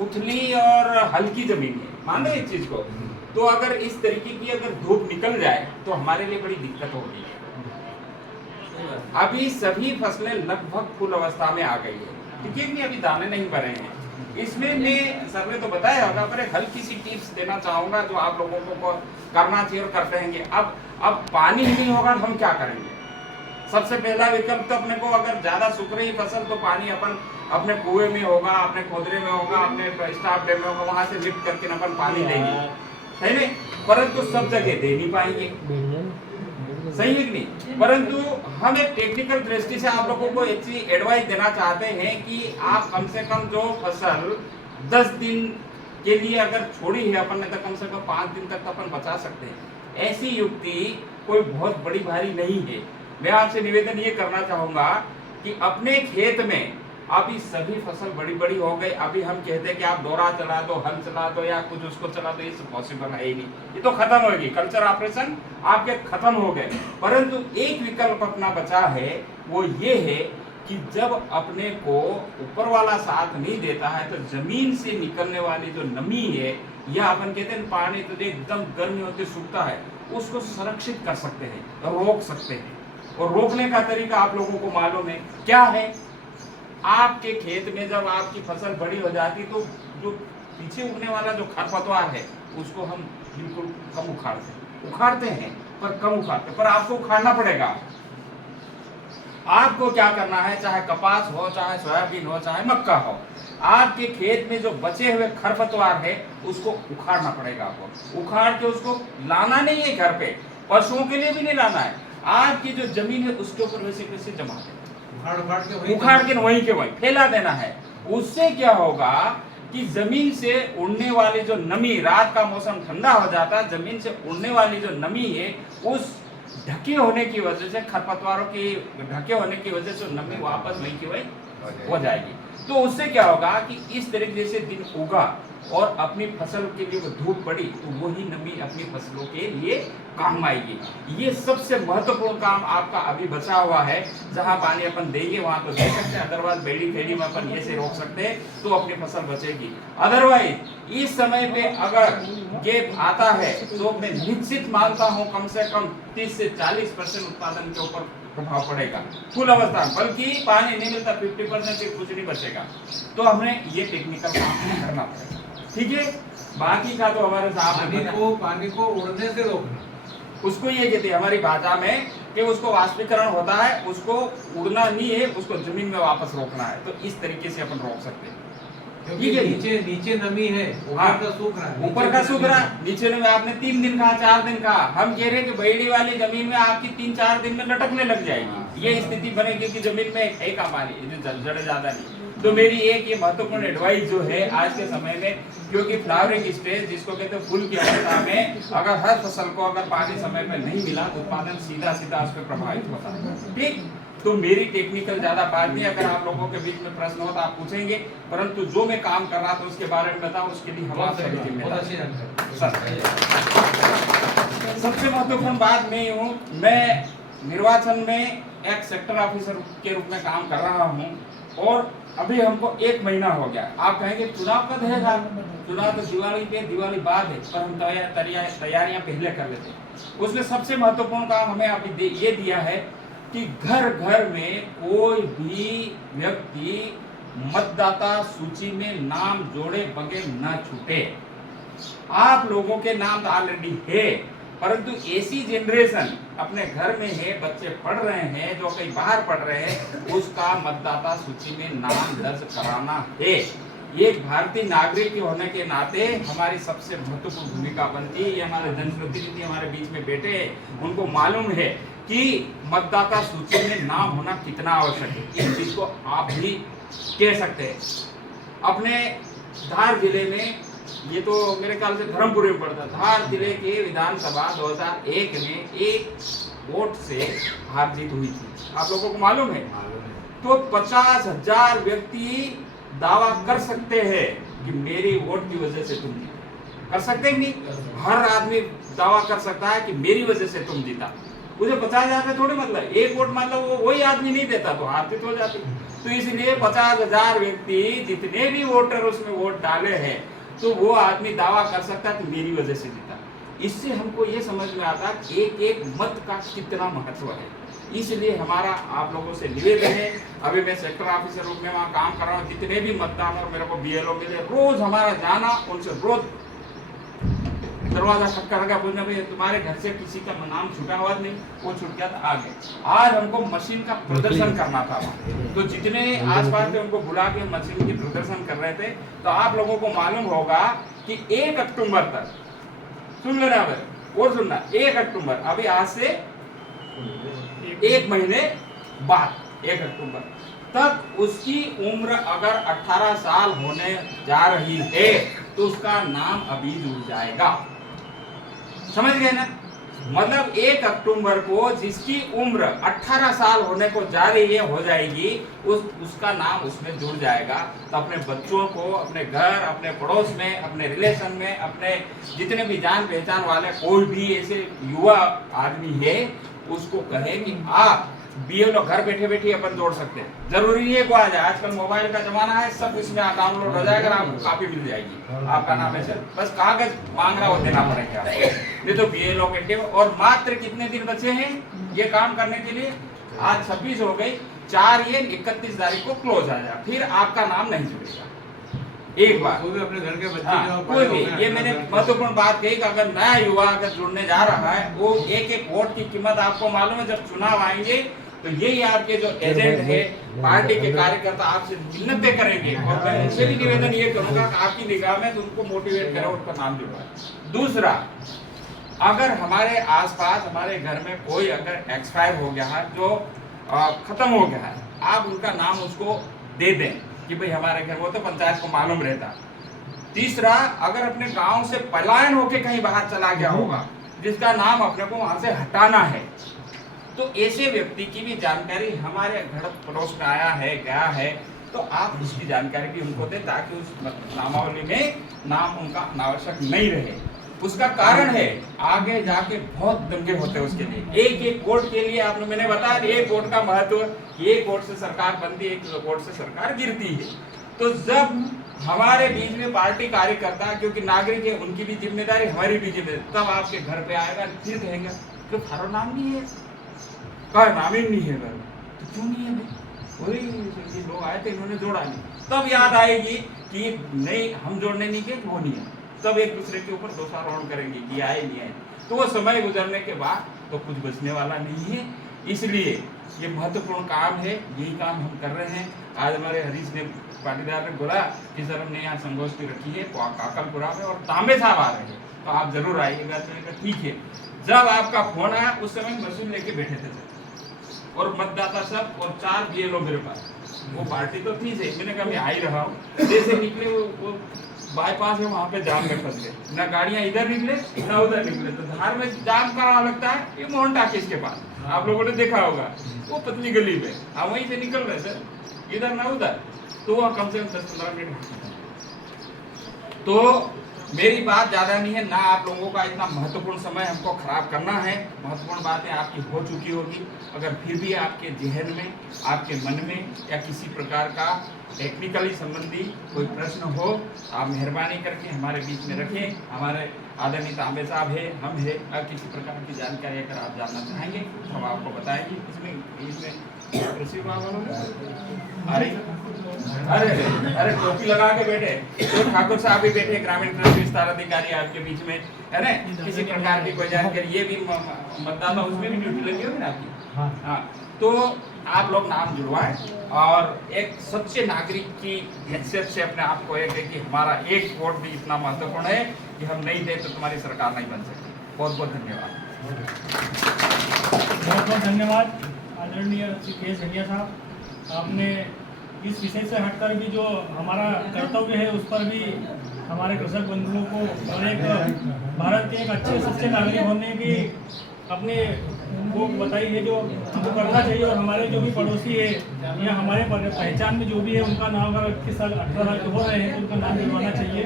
उथली और हल्की जमीन है, मान रहे इस चीज को। तो अगर इस तरीके की अगर धूप निकल जाए तो हमारे लिए बड़ी दिक्कत होगी। अभी सभी फसलें लगभग फूल अवस्था में आ गई है, ठीक है, अभी दाने नहीं भरे हैं। इसमें मैं सर ने तो बताया होगा, पर एक हल्की सी टिप्स देना चाहूंगा जो आप लोगों को करना चाहिए और करते हैं। अब पानी ही नहीं होगा तो हम क्या करेंगे? सबसे पहला विकल्प तो अपने को, अगर ज्यादा सूख रही फसल तो पानी अपन अपने कुएं में होगा, अपने खोदरे में होगा, अपने स्टाफ डैम में होगा, वहां से लिफ्ट करके अपन पानी देंगे, है नहीं? परंतु सब जगह दे नहीं पाएंगे, सही है कि नहीं? परंतु हम एक टेक्निकल दृष्टि से आप लोगों को एक चीज एडवाइस देना चाहते हैं कि आप कम से कम जो फसल 10 दिन के लिए अगर छोड़ी है अपन ने, तो कम से कम 5 दिन तक तो अपन बचा सकते हैं। ऐसी युक्ति कोई बहुत बड़ी भारी नहीं है। मैं आपसे निवेदन ये करना चाहूंगा कि अपने खेत में अभी सभी फसल बड़ी बड़ी हो गई। अभी हम कहते हैं कि आप दोरा चला दो, हल चला दो या कुछ उसको चला दो, ये पॉसिबल है ही नहीं, ये तो खत्म होगी, कल्चर ऑपरेशन आपके खत्म हो गए। परंतु एक विकल्प अपना बचा है, वो ये है कि जब अपने को ऊपर वाला साथ नहीं देता है तो जमीन से निकलने वाली जो नमी है, या अपन कहते हैं पानी तो एकदम गर्मी होते सूखता है, उसको संरक्षित कर सकते हैं, रोक सकते हैं। और रोकने का तरीका आप लोगों को मालूम है क्या है? आपके खेत में जब आपकी फसल बड़ी हो जाती तो जो पीछे उगने वाला जो खरपतवार है उसको हम बिल्कुल कम उखाड़ते हैं, पर कम उखाड़ते, पर आपको उखाड़ना पड़ेगा। आपको क्या करना है, चाहे कपास हो, चाहे सोयाबीन हो, चाहे मक्का हो, आपके खेत में जो बचे हुए खरपतवार है उसको उखाड़ना पड़ेगा। आपको उखाड़ के उसको लाना नहीं है घर पे, पशुओं के लिए भी नहीं लाना है, आपकी जो जमीन है उसके ऊपर वैसे कैसे जमा देना, उखाड़ के वहीं के वहीं फैला देना है। उससे क्या होगा कि जमीन से उड़ने वाली जो नमी, रात का मौसम ठंडा हो जाता है, जमीन से उड़ने वाली जो नमी है उस ढके होने की वजह से, खरपतवारों के ढके होने की वजह से नमी वापस वहीं की वहीं हो जाएगी। तो उससे क्या होगा कि इस तरीके से दिन उगा और अपनी फसल के लिए वो धूप पड़ी तो वही नमी अपनी फसलों के लिए काम आएगी। ये सबसे महत्वपूर्ण काम आपका अभी बचा हुआ है। जहां पानी अपन देंगे वहां तो दे सकते हैं, अदरवाइज बेड़ी फेड़ी में अपन ये से रोक सकते हैं तो अपनी फसल बचेगी। अदरवाइज इस समय पे अगर गैप आता है तो मैं निश्चित मानता हूं कम से कम 30 से 40% उत्पादन के ऊपर प्रभाव पड़ेगा फुल अवस्था, बल्कि पानी नहीं मिलता 50% से कुछ नहीं बचेगा। तो हमें ये टेक्निकल काम करना पड़ेगा, ठीक है। बाकी का तो हमारे साथ पानी को उड़ने से रोकना, उसको ये कहते हैं हमारी भाषा में कि उसको वाष्पीकरण होता है, उसको उड़ना नहीं है, उसको जमीन में वापस रोकना है। तो इस तरीके से अपन रोक सकते हैं, ठीक है। नीचे नमी है, ऊपर का सूख रहा है, ऊपर का सूख रहा है, नीचे में आपने 3 दिन कहा, 4 दिन कहा, हम कह रहे हैं कि बेड़ी वाली जमीन में आपकी 3-4 दिन में लटकने लग जाएगी। ये स्थिति बनेगी कि जमीन में है का पानी, जड़ ज्यादा नहीं। तो मेरी एक ये महत्वपूर्ण एडवाइस जो है आज के समय में, क्योंकि फ्लावरिंग स्टेज जिसको कहते हैं फूल की अवस्था में, अगर हर फसल को अगर पानी समय पर नहीं मिला तो उत्पादन सीधा उस पर प्रभावित होता है, ठीक। तो मेरी टेक्निकल ज्यादा बात नहीं, अगर आप लोगों के बीच में प्रश्न हो तो आप पूछेंगे, परंतु जो मैं काम कर रहा था उसके बारे में बताऊं, उसके लिए हम आप सभी जिम्मेदार। सबसे महत्वपूर्ण बात मैं हूँ, मैं निर्वाचन में एक सेक्टर ऑफिसर के रूप में काम कर रहा हूँ और अभी हमको 1 महीना हो गया। आप कहेंगे चुनाव कब है? चुनाव तो दिवाली बाद है, पर हम तैयारियां पहले कर लेते हैं। उसमें सबसे महत्वपूर्ण काम हमें अभी ये दिया है कि घर घर में कोई भी व्यक्ति मतदाता सूची में नाम जोड़े बगैर न छूटे। आप लोगों के नाम तो ऑलरेडी है, परंतु ऐसी जनरेशन अपने घर में है, बच्चे पढ़ रहे हैं, जो कहीं बाहर पढ़ रहे हैं, उसका मतदाता सूची में नाम दर्ज कराना है। एक भारतीय नागरिक होने के नाते हमारी सबसे महत्वपूर्ण भूमिका बनती है। ये हमारे जनप्रतिनिधि हमारे बीच में बैठे हैं, उनको मालूम है कि मतदाता सूची में नाम होना कितना आवश्यक है। इस चीज को आप भी कह सकते हैं। अपने धार जिले में, ये तो मेरे ख्याल से धर्मपुर में पड़ता, धार जिले के विधानसभा 2001 में 1 वोट से हार जीत हुई थी, आप लोगों को मालूम है। तो 50,000 व्यक्ति दावा कर सकते हैं कि मेरी वोट की वजह से तुम जीते। कर सकते हैं नहीं? हर आदमी दावा कर सकता है कि मेरी वजह से तुम जीता। उसे 50,000 से थोड़ी मतलब, एक वोट मतलब वो वही आदमी नहीं देता तो हार हो जाती। तो इसलिए 50,000 व्यक्ति जितने भी वोटर उसमें वोट डाले हैं, तो वो आदमी दावा कर सकता है कि मेरी वजह से जीता। इससे हमको ये समझ में आता है एक एक मत का कितना महत्व है। इसलिए हमारा आप लोगों से निवेदन है, अभी मैं सेक्टर ऑफिसर रूप में वहाँ काम कर रहा हूँ, जितने भी मतदान और मेरे को BLO मिले, रोज हमारा जाना, उनसे रोज दरवाजा खटखटा बोलना, भाई तुम्हारे घर से किसी का नाम छूटा हुआ नहीं, वो छूट गया था, आ गए। आज हमको मशीन का प्रदर्शन करना था वहाँ, तो जितने आसपास थे उनको बुला के मशीन की प्रदर्शन कर रहे थे। तो आप लोगों को मालूम होगा कि 1 अक्टूबर तक, सुन लेना भाई और सुनना, 1 अक्टूबर अभी आज से 1 महीने बाद 1 अक्टूबर तक उसकी उम्र अगर 18 साल होने जा रही है तो उसका नाम अभी जुड़ जाएगा। समझ गए ना? मतलब 1 अक्टूबर को जिसकी उम्र 18 साल होने को जा रही है, हो जाएगी, उसका नाम उसमें जुड़ जाएगा। तो अपने बच्चों को अपने घर, अपने पड़ोस में, अपने रिलेशन में, अपने जितने भी जान पहचान वाले कोई भी ऐसे युवा आदमी है, उसको कहे कि आप BLO घर बैठे बैठे अपन जोड़ सकते हैं। जरूरी नहीं है को आ जाए, आजकल मोबाइल का जमाना है, सब इसमें डाउनलोड हो जाएगा, आपको कापी मिल जाएगी, आपका नाम है, बस कागज मांग रहा हो देना पड़ेगा आपको। ये तो BLO के टीम। और मात्र कितने दिन बचे हैं ये काम करने के लिए? आज 26 हो गई, 4 ये 31 तारीख को क्लोज आ जाए, फिर आपका नाम नहीं जुड़ेगा। एक बार कोई भी अपने घर के बच्चे हाँ, कोई भी, ये मैंने महत्वपूर्ण बात कही कि अगर नया युवा अगर जुड़ने जा रहा है, वो एक एक वोट की कीमत आपको मालूम है। जब चुनाव आएंगे तो यही आपके जो एजेंट है, पार्टी के कार्यकर्ता आपसे मिन्नतें करेंगे, और मैं उनसे भी निवेदन ये करूंगा कि आपकी निगाह में तो उनको मोटिवेट करें, उनका नाम जुड़वाएं। दूसरा, अगर हमारे आसपास हमारे घर में कोई अगर एक्सपायर हो गया है, जो खत्म हो गया है, आप उनका नाम उसको दे दें कि भाई हमारे घर, वो तो पंचायत को मालूम रहता। तीसरा, अगर अपने गांव से पलायन होके कहीं बाहर चला गया होगा, जिसका नाम अपने को वहां से हटाना है, तो ऐसे व्यक्ति की भी जानकारी हमारे घर पड़ोस में आया है, गया है, तो आप उसकी जानकारी भी उनको दें, ताकि उस नामावली में नाम उनका अनावश्यक नहीं रहे। उसका कारण है आगे जाके बहुत दंगे होते हैं उसके लिए। एक एक वोट के लिए आपने, मैंने बताया एक वोट का महत्व, एक वोट से सरकार बनती है, एक वोट से सरकार गिरती है। तो जब हमारे बीच में पार्टी कार्यकर्ता, क्योंकि नागरिक है, उनकी भी जिम्मेदारी, हमारी भी जिम्मेदारी, तब आपके घर पे आएगा, फिर कहेंगे तो थारो नाम नहीं है, का नाम ही नहीं है घर, तो क्यों नहीं है भाई? वही लोग आए थे, इन्होंने जोड़ा नहीं। तब याद आएगी कि नहीं, हम जोड़ने नहीं गए, वो नहीं है, तब एक दूसरे के ऊपर दोषारोपण करेंगे कि आए नहीं आए। तो वो समय गुजरने के बाद तो कुछ बचने वाला नहीं है। इसलिए ये महत्वपूर्ण काम है, यही काम हम कर रहे हैं। आज हमारे हरीश ने, पाटीदार ने बोला कि सर हमने यहाँ संगोष्ठी रखी है काकलपुरा में और तांबे साहब आ रहे हैं, तो आप जरूर आइएगा। ठीक है। जब आपका फोन आया उस समय मशीन लेके बैठे थे और मतदाता सब, और 4 BLO मेरे पास, वो पार्टी तो थी से, मैंने कहा मैं आ ही रहा हूँ। जैसे निकले वो बाईपास है, वहाँ पे जाम में फंस गए, ना गाड़ियाँ इधर निकले ना उधर निकले। तो धार में जाम कहाँ लगता है? ये मोहन टाकीज के पास, आप लोगों ने देखा होगा, वो पतली गली में, हम वहीं से निकल रहे सर, इधर ना उधर, तो वह कम से कम 10-15 मिनट। तो मेरी बात ज़्यादा नहीं है ना, आप लोगों का इतना महत्वपूर्ण समय हमको खराब करना है। महत्वपूर्ण बातें आपकी हो चुकी होगी। अगर फिर भी आपके जहन में, आपके मन में या किसी प्रकार का टेक्निकली संबंधी कोई प्रश्न हो, आप मेहरबानी करके हमारे बीच में रखें। हमारे आदरणीय तांबे साहब है, हम है, अगर किसी प्रकार की जानकारी अगर आप जानना चाहेंगे तो हम आपको बताएंगे। इसमें कृषि विभाग अरे अरे टोपी लगा के बैठे, तो ठाकुर साहब भी बैठे, ग्रामीण कृषि विस्तार अधिकारी आपके बीच में है ना, किसी प्रकार की कोई जानकारी, ये भी मतदाता, उसमें भी ड्यूटी लगी होगी ना आपकी। हाँ, तो आप लोग नाम जुड़वाएं और एक सच्चे नागरिक की हैसियत से अपने आप को एक कि हमारा एक वोट भी इतना महत्वपूर्ण है कि हम नहीं दे तो तुम्हारी सरकार नहीं बन सकती। बहुत बहुत धन्यवाद। बहुत बहुत धन्यवाद आदरणीय श्री के झलिया साहब, आपने इस विषय से हटकर भी जो हमारा कर्तव्य है उस पर भी हमारे कृषक बंधुओं को और एक भारत के एक अच्छे सच्चे नागरिक होने की अपने वो बताई है जो हमको करना चाहिए। और हमारे जो भी पड़ोसी है या हमारे पहचान में जो भी है उनका नाम अगर 21 साल 18 साल के हो रहे हैं तो उनका नाम जुड़वाना चाहिए।